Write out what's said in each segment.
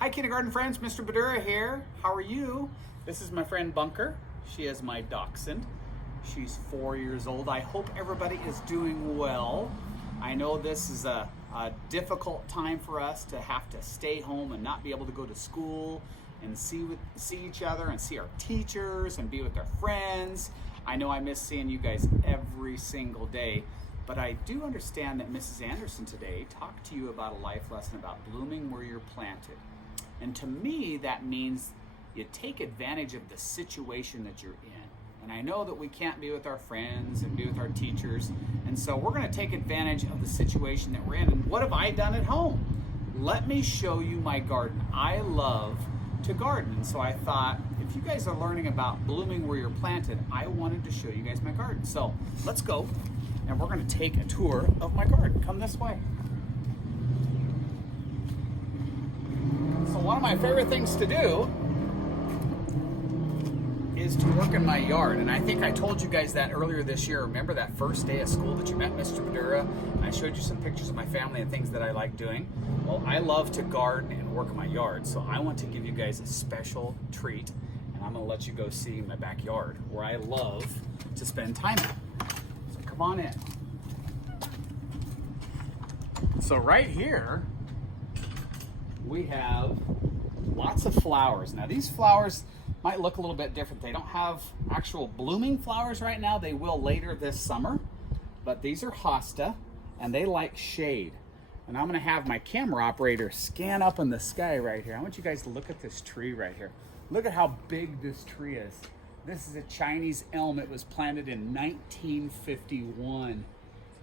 Hi kindergarten friends, Mr. Badura here. How are you? This is my friend Bunker. She is my dachshund. She's 4 years old. I hope everybody is doing well. I know this is a difficult time for us to have to stay home and not be able to go to school and see each other and see our teachers and be with our friends. I know I miss seeing you guys every single day, but I do understand that Mrs. Anderson today talked to you about a life lesson about blooming where you're planted. And to me, that means you take advantage of the situation that you're in. And I know that we can't be with our friends and be with our teachers. And so we're going to take advantage of the situation that we're in. And what have I done at home? Let me show you my garden. I love to garden. And so I thought, if you guys are learning about blooming where you're planted, I wanted to show you guys my garden. So let's go. And we're going to take a tour of my garden. Come this way. So one of my favorite things to do is to work in my yard. And I think I told you guys that earlier this year. Remember that first day of school that you met Mr. Badura? And I showed you some pictures of my family and things that I like doing. Well, I love to garden and work in my yard. So I want to give you guys a special treat. And I'm gonna let you go see my backyard where I love to spend time at. So come on in. So right here, we have lots of flowers. Now these flowers might look a little bit different. They don't have actual blooming flowers right now. They will later this summer, but these are hosta and they like shade. And I'm gonna have my camera operator scan up in the sky right here. I want you guys to look at this tree right here. Look at how big this tree is. This is a Chinese elm. It was planted in 1951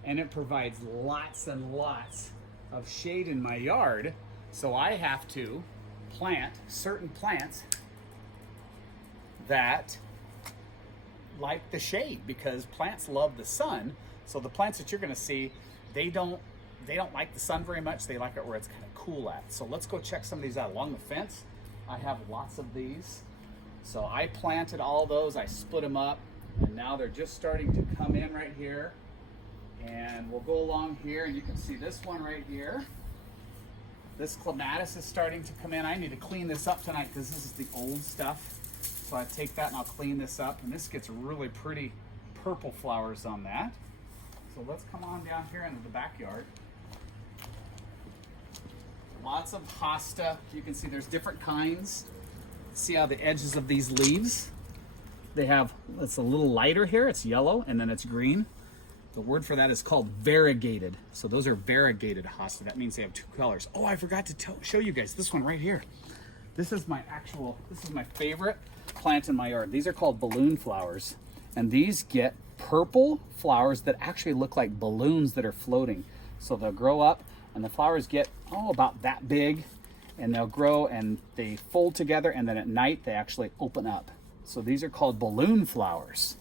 and it provides lots and lots of shade in my yard. So I have to plant certain plants that like the shade because plants love the sun. So the plants that you're gonna see, they don't like the sun very much. They like it where it's kind of cool at. So let's go check some of these out. Along the fence, I have lots of these. So I planted all those, I split them up, and now they're just starting to come in right here. And we'll go along here and you can see this one right here. This clematis is starting to come in. I need to clean this up tonight because this is the old stuff. So I take that and I'll clean this up. And this gets really pretty purple flowers on that. So let's come on down here into the backyard. Lots of hosta. You can see there's different kinds. See how the edges of these leaves, they have, it's a little lighter here. It's yellow and then it's green. The word for that is called variegated. So those are variegated hosta. That means they have two colors. Oh, I forgot to show you guys this one right here. This is my favorite plant in my yard. These are called balloon flowers. And these get purple flowers that actually look like balloons that are floating. So they'll grow up and the flowers get, about that big. And they'll grow and they fold together and then at night they actually open up. So these are called balloon flowers.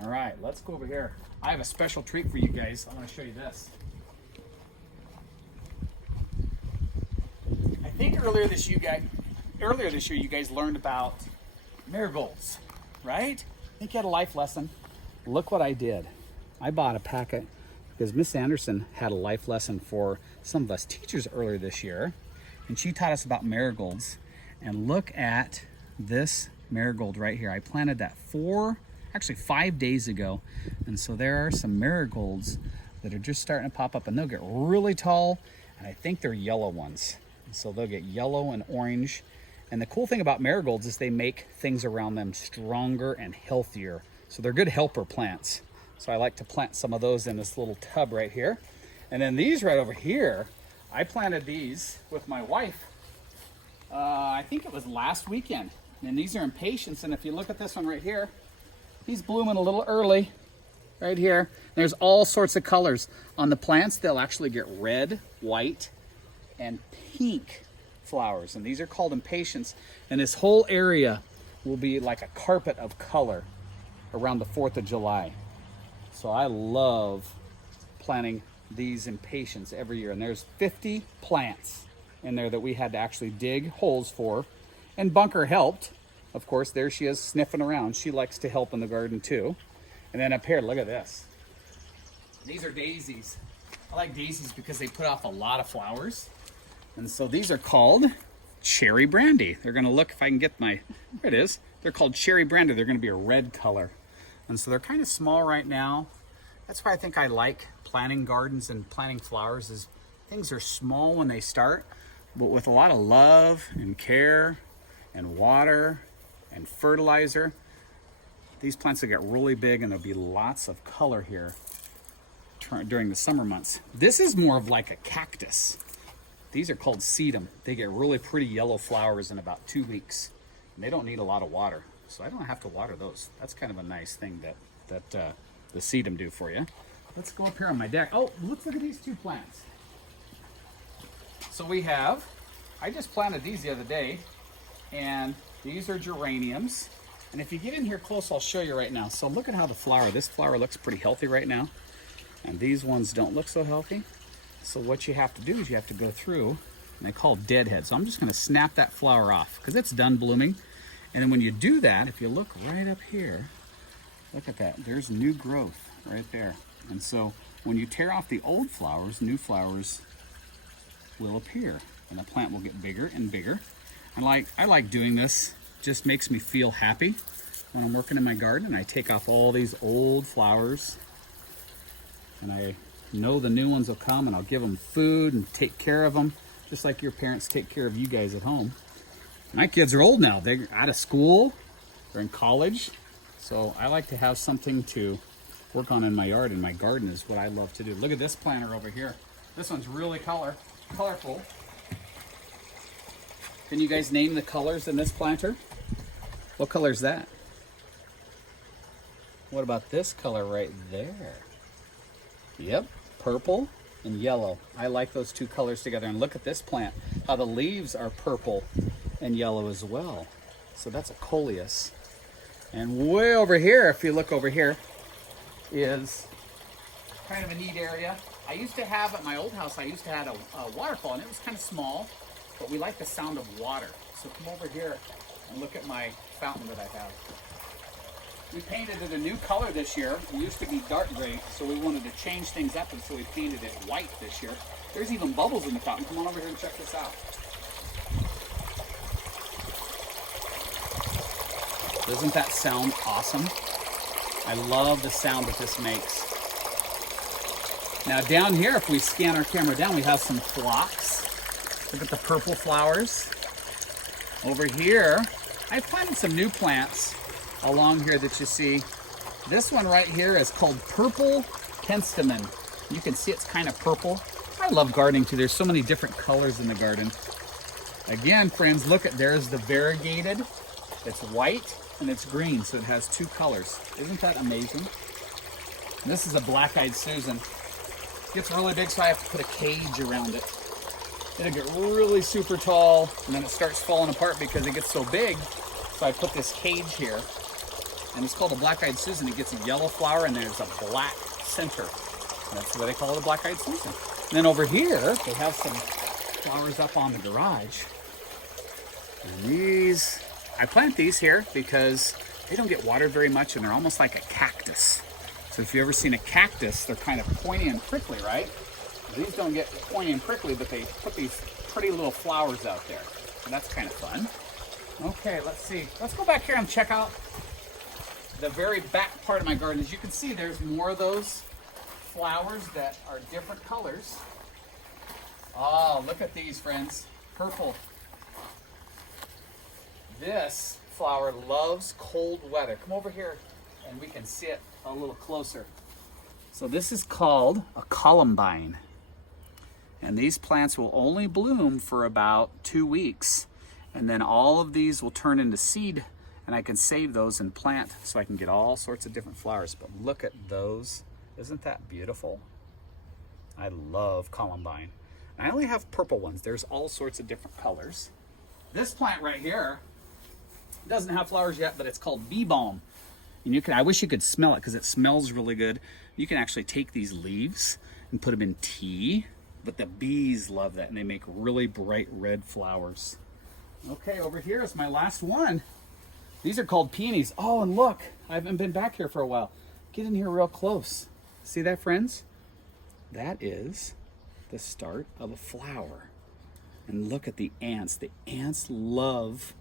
All right, let's go over here. I have a special treat for you guys. I want to show you this. I think earlier this year you guys learned about marigolds, right? I think you had a life lesson. Look what I did. I bought a packet because Miss Anderson had a life lesson for some of us teachers earlier this year, and she taught us about marigolds. And look at this marigold right here. I planted that 5 days ago. And so there are some marigolds that are just starting to pop up and they'll get really tall. And I think they're yellow ones. And so they'll get yellow and orange. And the cool thing about marigolds is they make things around them stronger and healthier. So they're good helper plants. So I like to plant some of those in this little tub right here. And then these right over here, I planted these with my wife. I think it was last weekend. And these are impatiens. And if you look at this one right here, he's blooming a little early right here. There's all sorts of colors. On the plants, they'll actually get red, white, and pink flowers. And these are called impatiens. And this whole area will be like a carpet of color around the 4th of July. So I love planting these impatiens every year. And there's 50 plants in there that we had to actually dig holes for. And Bunker helped. Of course, there she is sniffing around. She likes to help in the garden too. And then up here, look at this. These are daisies. I like daisies because they put off a lot of flowers. And so these are called cherry brandy. They're gonna look, if I can get my, there it is. They're called cherry brandy. They're gonna be a red color. And so they're kind of small right now. That's why I think I like planting gardens and planting flowers, is things are small when they start, but with a lot of love and care and water and fertilizer, these plants will get really big, and there'll be lots of color here during the summer months. This is more of like a cactus. These are called sedum. They get really pretty yellow flowers in about 2 weeks. And they don't need a lot of water, so I don't have to water those. That's kind of a nice thing that the sedum do for you. Let's go up here on my deck. Oh, let's look at these two plants. So we have, I just planted these the other day, and these are geraniums. And if you get in here close, I'll show you right now. So look at how this flower looks pretty healthy right now. And these ones don't look so healthy. So what you have to do is you have to go through, and they call deadhead. So I'm just gonna snap that flower off because it's done blooming. And then when you do that, if you look right up here, look at that, there's new growth right there. And so when you tear off the old flowers, new flowers will appear, and the plant will get bigger and bigger. And I like doing this. Just makes me feel happy when I'm working in my garden, and I take off all these old flowers, and I know the new ones will come, and I'll give them food and take care of them, just like your parents take care of you guys at home. My kids are old now. They're out of school, they're in college, so I like to have something to work on in my yard, and my garden is what I love to do. Look at this planter over here. This one's really colorful. Can you guys name the colors in this planter? What color is that? What about this color right there? Yep, purple and yellow. I like those two colors together. And look at this plant, how the leaves are purple and yellow as well. So that's a coleus. And way over here, if you look over here, is kind of a neat area. I used to have, at my old house, I used to have a waterfall, and it was kind of small, but we like the sound of water. So come over here and look at my fountain that I have. We painted it a new color this year. It used to be dark gray, so we wanted to change things up, and so we painted it white this year. There's even bubbles in the fountain. Come on over here and check this out. Doesn't that sound awesome? I love the sound that this makes. Now down here, if we scan our camera down, we have some phlox. Look at the purple flowers. Over here, I planted some new plants along here that you see. This one right here is called purple penstemon. You can see it's kind of purple. I love gardening too. There's so many different colors in the garden. Again, friends, look at, there's the variegated. It's white and it's green, so it has two colors. Isn't that amazing? And this is a black-eyed Susan. It gets really big, so I have to put a cage around it. It'll get really super tall, and then it starts falling apart because it gets so big. So I put this cage here, and it's called a black-eyed Susan. It gets a yellow flower, and there's a black center. And that's why they call it a black-eyed Susan. And then over here, they have some flowers up on the garage. And these, I plant these here because they don't get watered very much, and they're almost like a cactus. So if you've ever seen a cactus, they're kind of pointy and prickly, right? These don't get pointy and prickly, but they put these pretty little flowers out there. So that's kind of fun. Okay, let's see. Let's go back here and check out the very back part of my garden. As you can see, there's more of those flowers that are different colors. Oh, look at these, friends. Purple. This flower loves cold weather. Come over here and we can see it a little closer. So this is called a columbine. And these plants will only bloom for about 2 weeks. And then all of these will turn into seed, and I can save those and plant so I can get all sorts of different flowers. But look at those. Isn't that beautiful? I love columbine. And I only have purple ones. There's all sorts of different colors. This plant right here doesn't have flowers yet, but it's called bee balm. And you can, I wish you could smell it because it smells really good. You can actually take these leaves and put them in tea, but the bees love that, and they make really bright red flowers. Okay, over here is my last one. These are called peonies. Oh, and look, I haven't been back here for a while. Get in here real close. See that, friends? That is the start of a flower. And look at the ants. The ants love,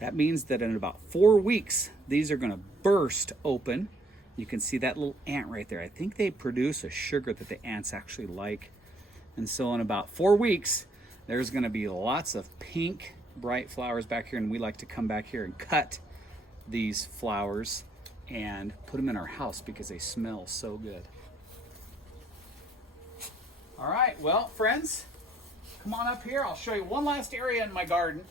that means that in about 4 weeks, these are gonna burst open. You can see that little ant right there. I think they produce a sugar that the ants actually like. And so in about 4 weeks, there's gonna be lots of pink, bright flowers back here, and we like to come back here and cut these flowers and put them in our house because they smell so good. All right, well, friends, come on up here. I'll show you one last area in my garden.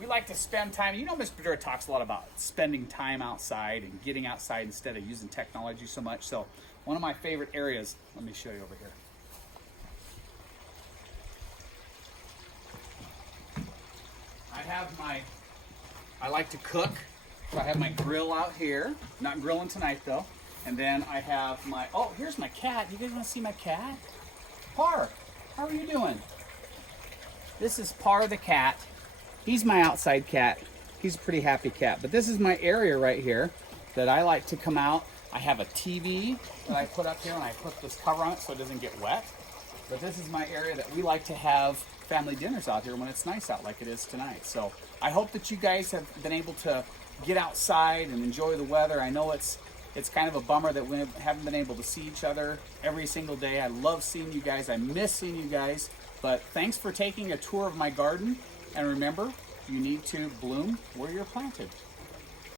We like to spend time. You know, Ms. Badura talks a lot about spending time outside and getting outside instead of using technology so much. So one of my favorite areas, let me show you over here. I like to cook, so I have my grill out here. Not grilling tonight though. And then I have my, oh, here's my cat. You guys want to see my cat? Par, how are you doing? This is Par the cat. He's my outside cat. He's a pretty happy cat. But this is my area right here that I like to come out. I have a TV that I put up here, and I put this cover on it so it doesn't get wet. But this is my area that we like to have family dinners out here when it's nice out like it is tonight. So I hope that you guys have been able to get outside and enjoy the weather. I know it's kind of a bummer that we haven't been able to see each other every single day. I love seeing you guys. I miss seeing you guys. But thanks for taking a tour of my garden. And remember, you need to bloom where you're planted.